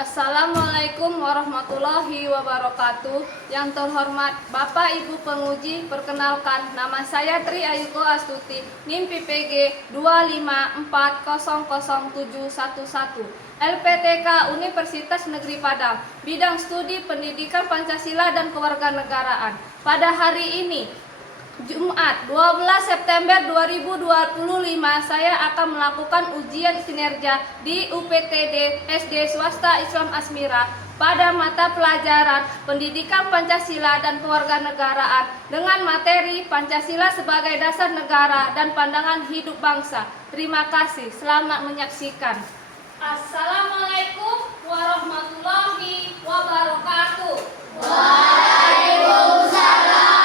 Assalamualaikum warahmatullahi wabarakatuh. Yang terhormat Bapak Ibu penguji, perkenalkan nama saya Tri Ayuko Astuti, NIM PPG 254000711, LPTK Universitas Negeri Padang, bidang studi Pendidikan Pancasila dan Kewarganegaraan. Pada hari ini, Jumat 12 September 2025, saya akan melakukan ujian kinerja di UPTD SD Swasta Islam Asmira pada mata pelajaran Pendidikan Pancasila dan Kewarganegaraan dengan materi Pancasila sebagai dasar negara dan pandangan hidup bangsa. Terima kasih, selamat menyaksikan. Assalamualaikum warahmatullahi wabarakatuh. Waalaikumsalam.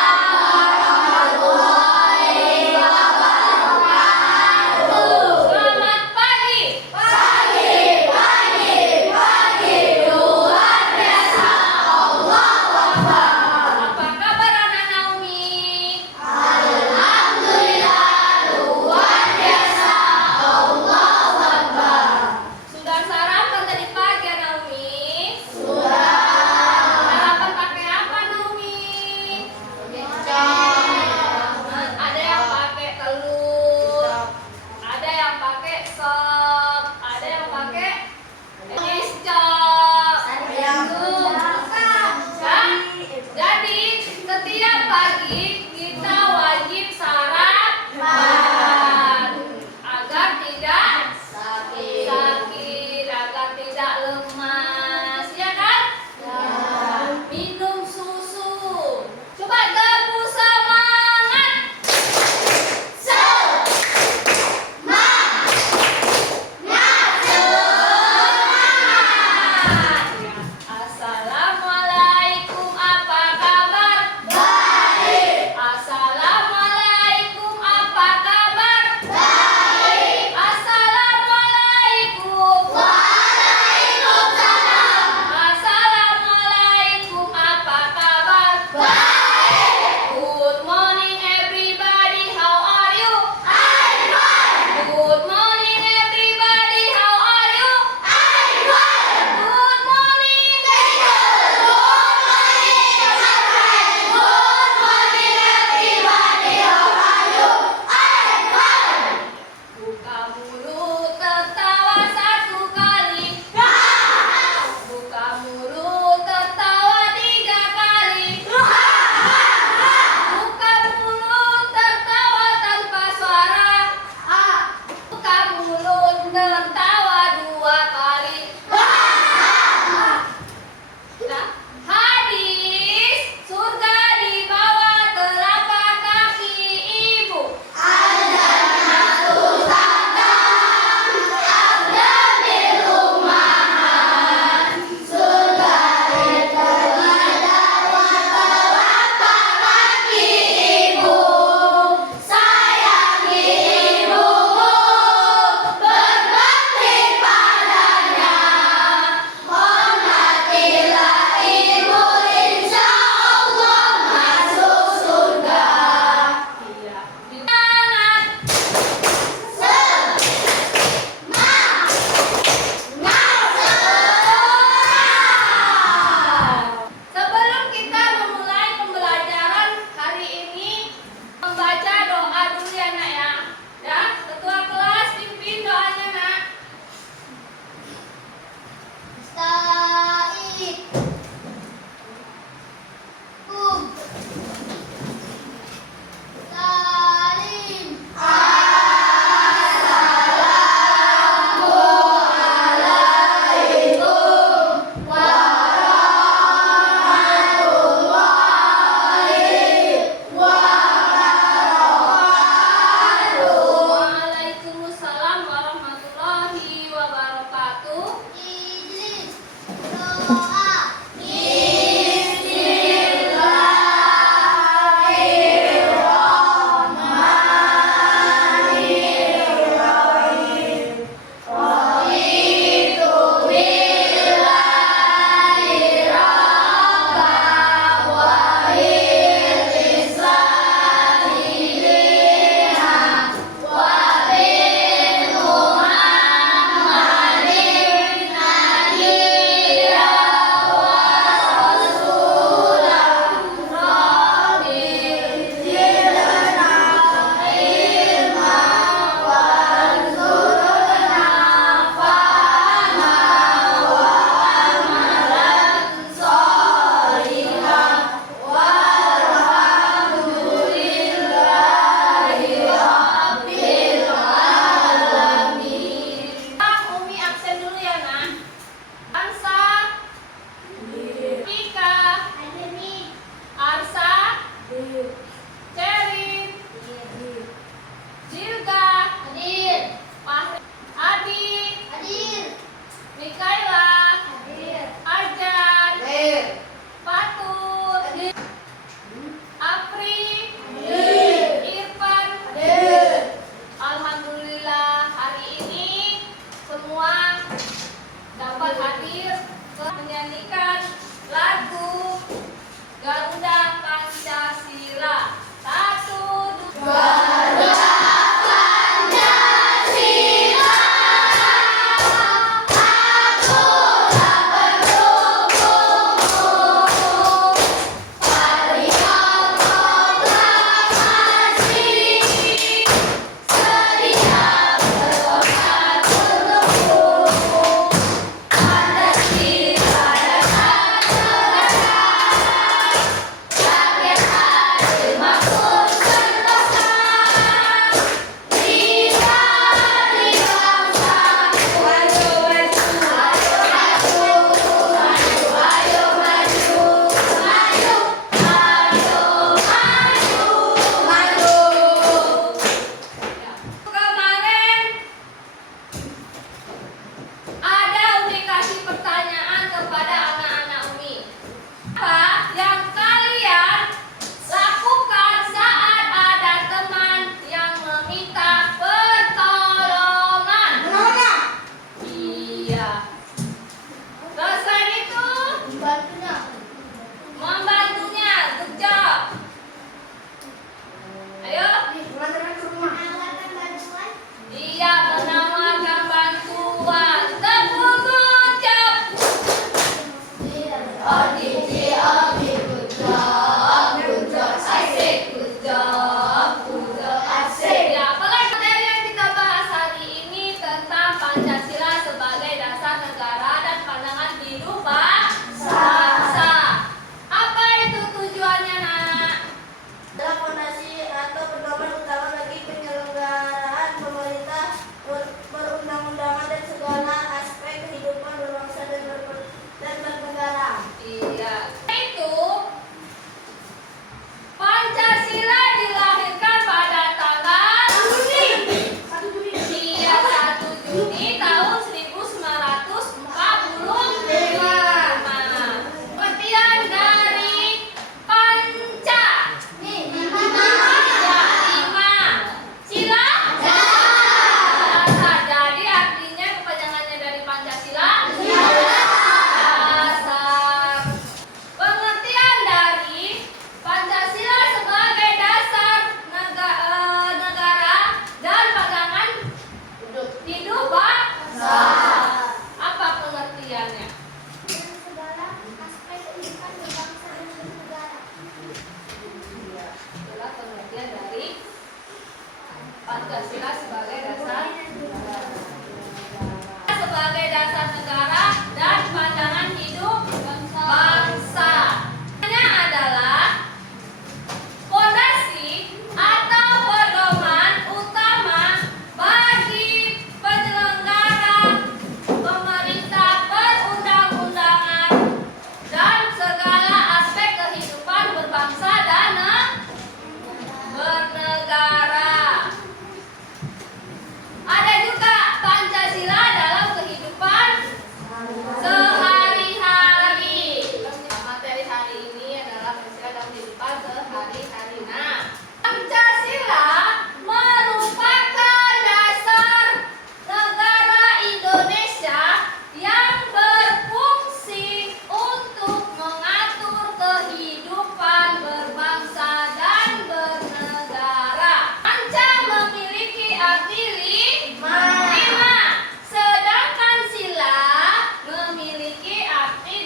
Sudah sarapan tadi pagi?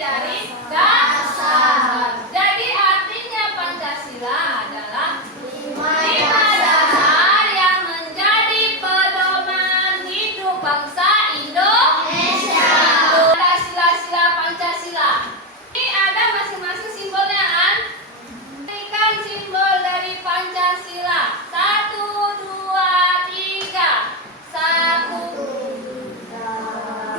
dari dasar. Jadi artinya Pancasila adalah lima dasar yang menjadi pedoman hidup bangsa Indonesia. Sila-sila Pancasila. Ini ada masing-masing simbolnya kan? Ini kan simbol dari Pancasila. 1, 2, 3. 1,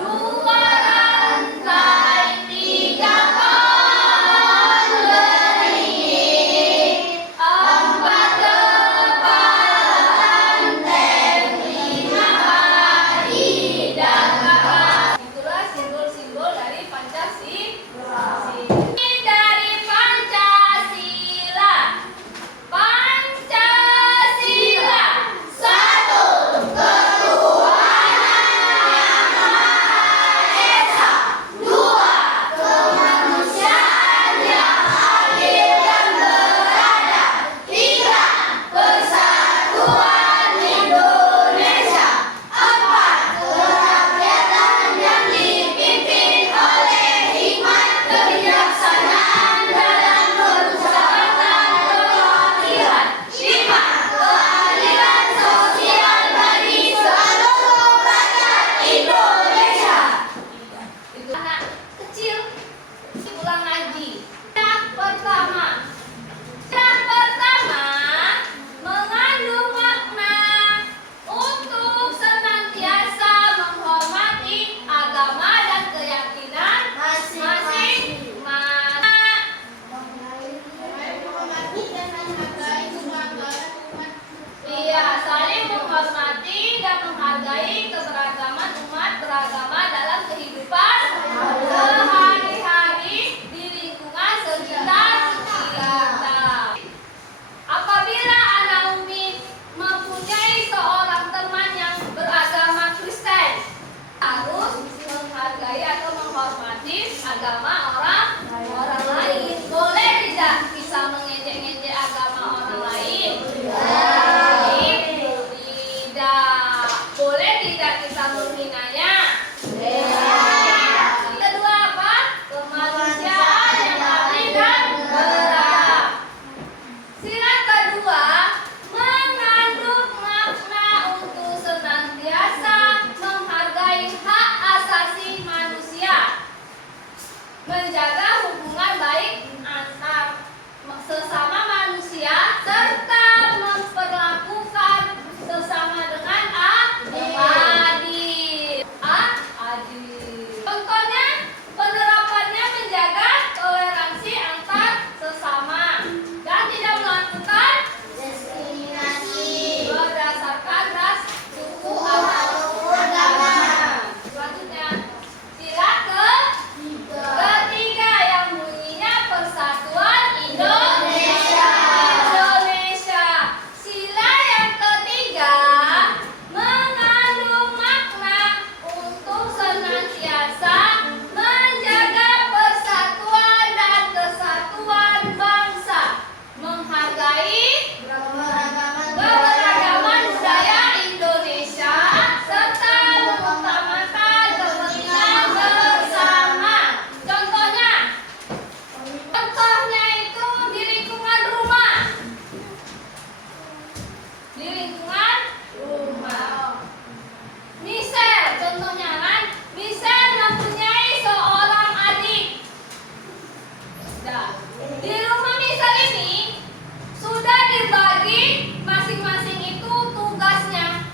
2 rantai, 3 pohon beringin, 4 kepala banteng, 5 padi dan kakak. Itulah simbol-simbol dari Pancasila. Ini dari Pancasila. Pancasila. 1. Ketuhanan Yang Maha Esa. 2. Kemanusiaan yang adil dan beradab. 3. Persatuan Indonesia. 4. Kerakyatan yang dipimpin oleh hikmat, kebijaksanaan dalam permusyawaratan perwakilan. 5. Keadilan sosial bagi seluruh rakyat Indonesia. Itu anak kecil pulang ngaji. Yang pertama mengandung makna untuk senantiasa menghormati agama dan keyakinan masing-masing. Iya, saling menghormati dan menghargai keberagaman umat beragama dalam kehidupan sehari-hari di lingkungan sekitar kita. Apabila anak Umi mempunyai seorang teman yang beragama Kristen, harus menghargai atau menghormati agama orang lain. Boleh tidak bisa mengejek-ngejek agama orang lain? Tidak. Boleh tidak kita menghinanya? Kedua apa? Kemanusiaan yang adil dan beradab. Sila kedua mengandung makna untuk senantiasa menghargai hak asasi manusia, menjaga hubungan baik antar sesama manusia, serta memperlakukan sesama dengan adil. Contohnya, penerapannya menjaga toleransi antar sesama dan tidak melakukan diskriminasi berdasarkan ras, suku, atau agama. Selanjutnya, sila ketiga yang bunyinya persatuan Indonesia. Sila yang ketiga mengandung makna untuk senantiasa menjaga persatuan dan kesatuan bangsa, menghargai keberagaman budaya Indonesia, serta mengutamakan kepentingan bersama. Contohnya itu di lingkungan rumah. Misal, contohnya kan, misal mempunyai seorang adik. Nah, di rumah misal ini sudah dibagi masing-masing itu tugasnya,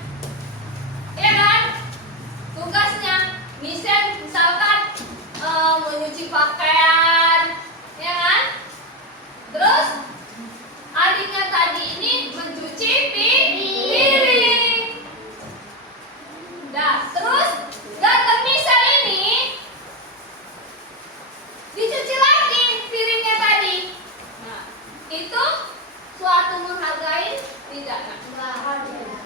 ya kan? Tugasnya, misalkan menyuci pakaian, ya kan? Terus adiknya tadi ini mencuci piring. Nah, terus datang misal ini dicuci lagi piringnya tadi. Nah, itu suatu menghargai tidak? Nah, tidak.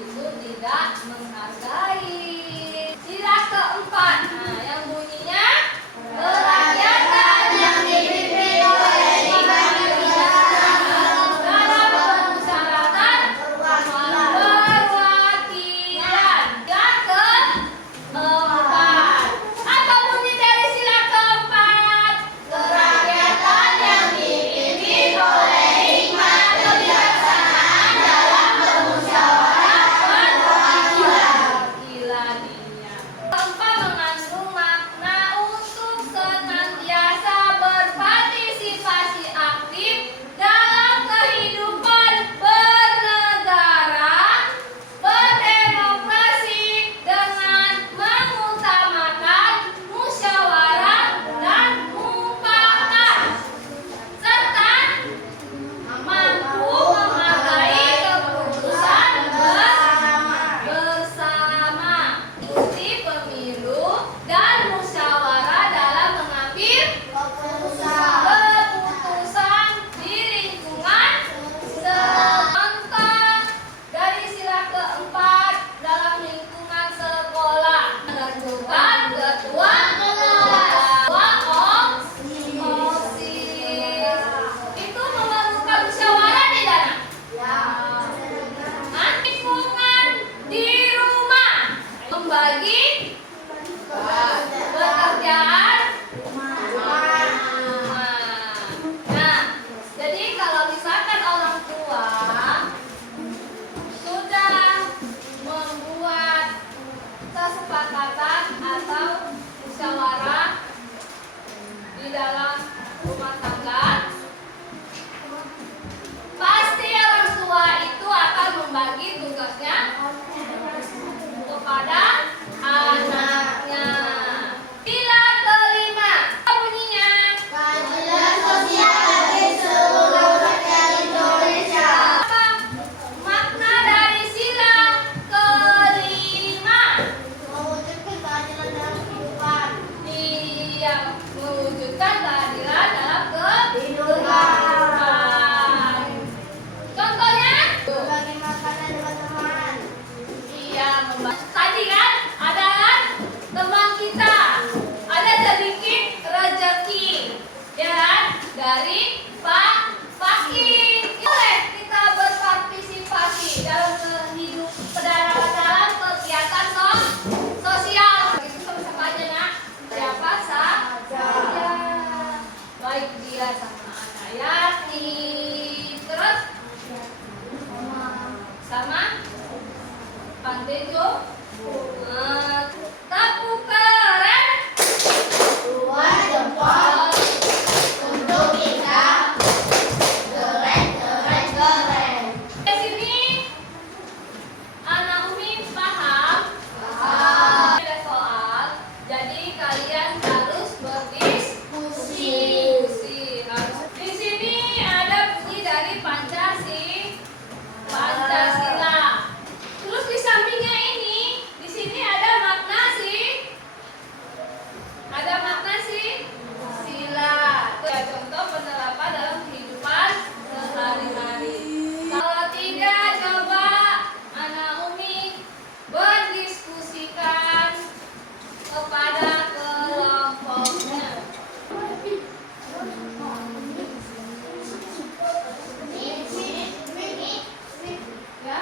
Itu tidak menghargai. Sila keempat, yang bunyinya kerakyatan yang dipimpin oleh hikmat, kebijaksanaan dalam permusyawaratan perwakilan. dari Pak Fakih. Boleh kita berpartisipasi dalam dalam kegiatan sosial. Itu sama aja nak. Siapa saja. Baik dia sama anak yatim. Terus sama Pantejo. Tapu keren. Dua jempol untuk kita. Keren, keren, keren. Di sini anak Umi paham? Ada soal, jadi kalian harus berdiskusi. Di sini ada bunyi dari Pancasila. Terus di sampingnya ini, di sini ada makna sila. Itu ya contoh penerapan dalam kehidupan sehari-hari. Kalau tidak, coba anak Umi berdiskusikan kepada kelompoknya. Ya.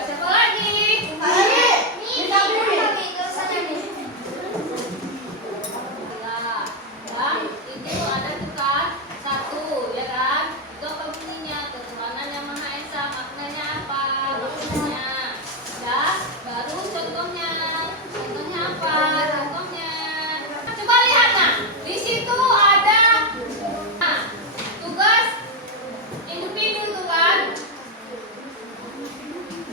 Siapa lagi? Itu ada tuh kan satu, ya kan? Itu apa bunyinya? Ketuhanan yang Maha Esa. Maknanya apa? Maknanya ya, baru contohnya. Contohnya apa? Contohnya. Coba lihat nah. Di situ ada tugas individu tuh kan?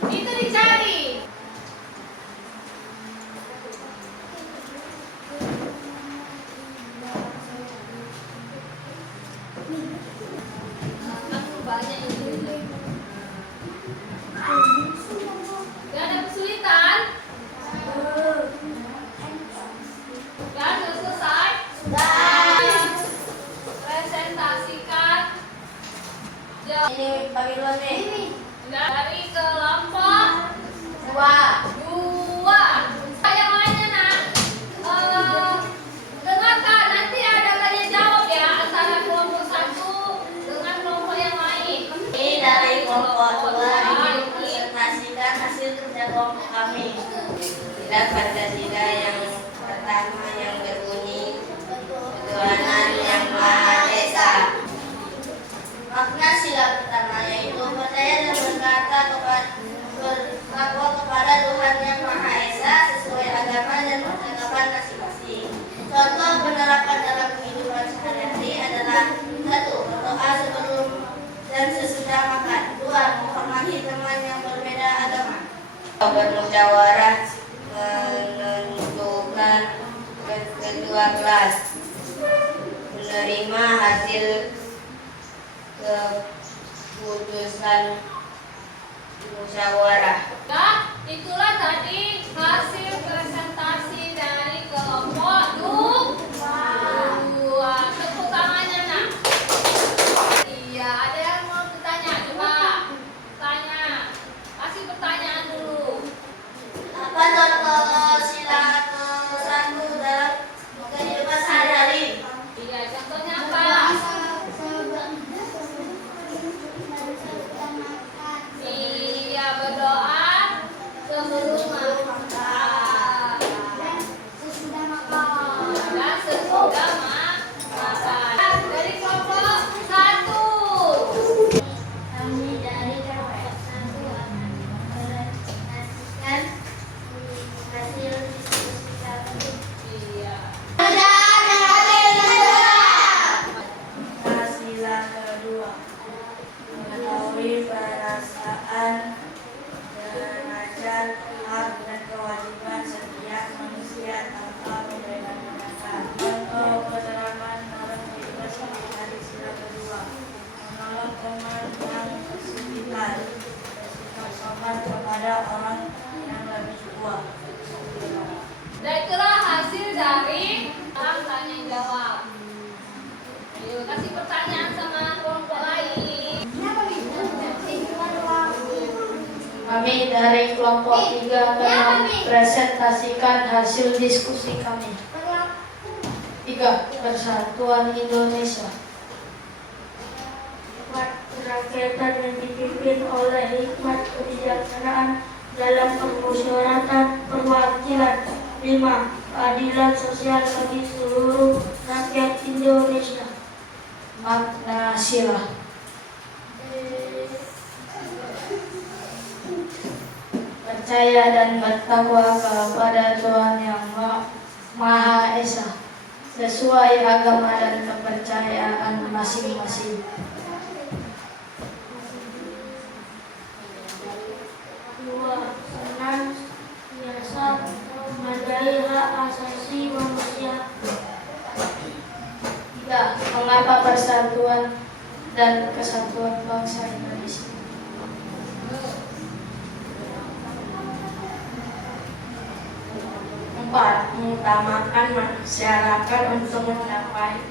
Itu dicari. Banyak ini. Gak ada kesulitan? Sudah selesai? Sudah. Presentasikan Ini bagi dulu nih. dari kelompok Dua. dua. Yang lainnya nak, dengarkan nanti ada tanya jawab ya antara kelompok satu dengan kelompok yang lain. Ini dari kelompok dua ingin presentasikan hasil kerja kelompok kami. Kita Pancasila yang pertama yang berbunyi ketuhanan yang Maha Esa. Makna sila pertama yaitu percaya dan bertakwa kepada Tuhan yang Maha Esa sesuai agama dan percakapan masing-masing. Contoh penerapan dalam kehidupan sehari-hari adalah satu, berdoa sebelum dan sesudah makan. Dua, menghormati teman yang berbeda agama. Bermusyawarah menentukan ketua kelas. Menerima hasil keputusan musyawarah. Nah, itulah tadi hasil presentasi dari kelompok dua. Tepuk tangannya nak. Iya, ada yang mau bertanya? Coba tanya. Kasih pertanyaan dulu. Apa contoh sila satu dalam kehidupan sehari-hari? Iya, contohnya apa? Iya, berdoa sebelum makan. Dan sesudah makan. Dari kelompok satu. Kami dari kelompok satu akan mempresentasikan hasil diskusi kami. Iya. Sila kedua, mengetahui perasaan derajat hak dan kewajiban setiap manusia tanpa perbedaan pendapat. Contoh penerapan dalam kehidupan sehari-hari teman yang kesulitan, bersikap sopan kepada orang yang lebih tua. Dan itulah hasil dari tanya jawab. Ayo kasih pertanyaan sama kelompok lain. Kami dari kelompok 3 akan mempresentasikan hasil diskusi kami. 3. Persatuan Indonesia. Kerakyatan yang dipimpin oleh hikmat kebijaksanaan dalam permusyawaratan perwakilan. 5. Keadilan sosial bagi seluruh rakyat Indonesia. Makna sila. Percaya dan bertakwa kepada Tuhan Yang Maha Esa sesuai agama dan kepercayaan masing-masing. 2. Senantiasa menghargai hak asasi manusia. 3. Mengapa persatuan dan kesatuan bangsa Indonesia. 4. Mengutamakan masyarakat untuk mencapai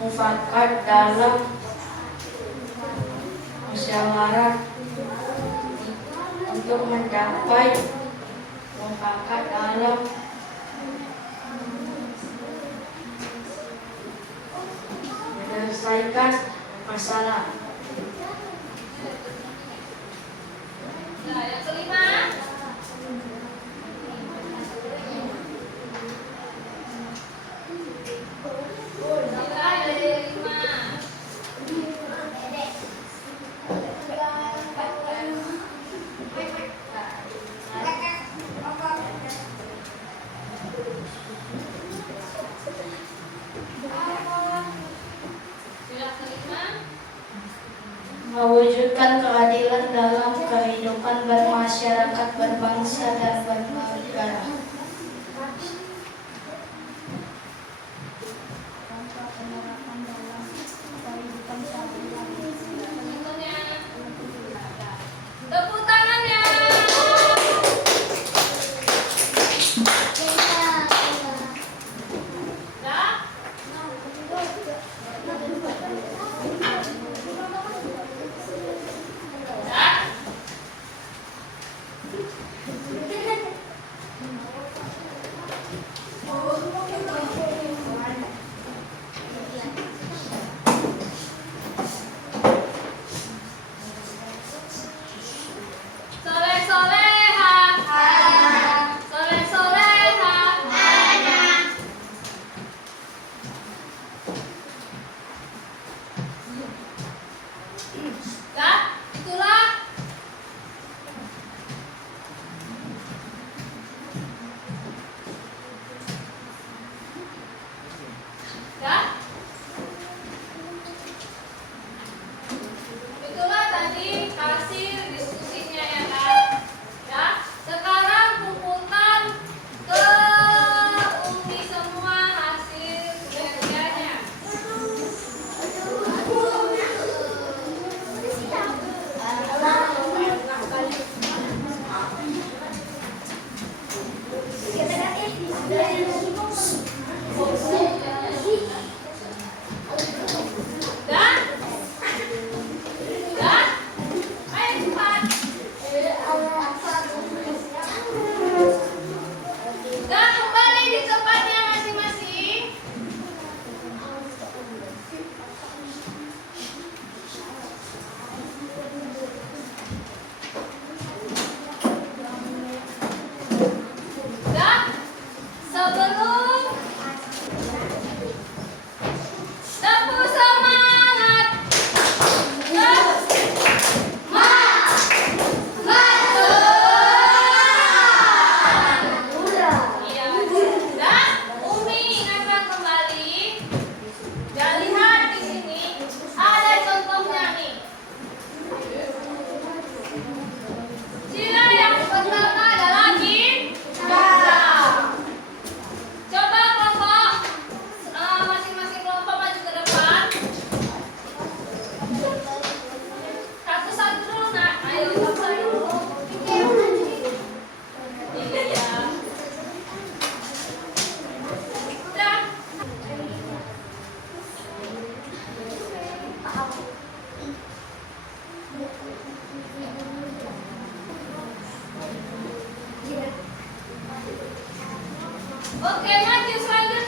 mufakat dalam musyawarah untuk mencapai mufakat dalam menyelesaikan masalah. Nah, yang kelima. Mewujudkan keadilan dalam kehidupan bermasyarakat, berbangsa, dan bernegara. Tepuk tangannya. Oke, maju selanjutnya.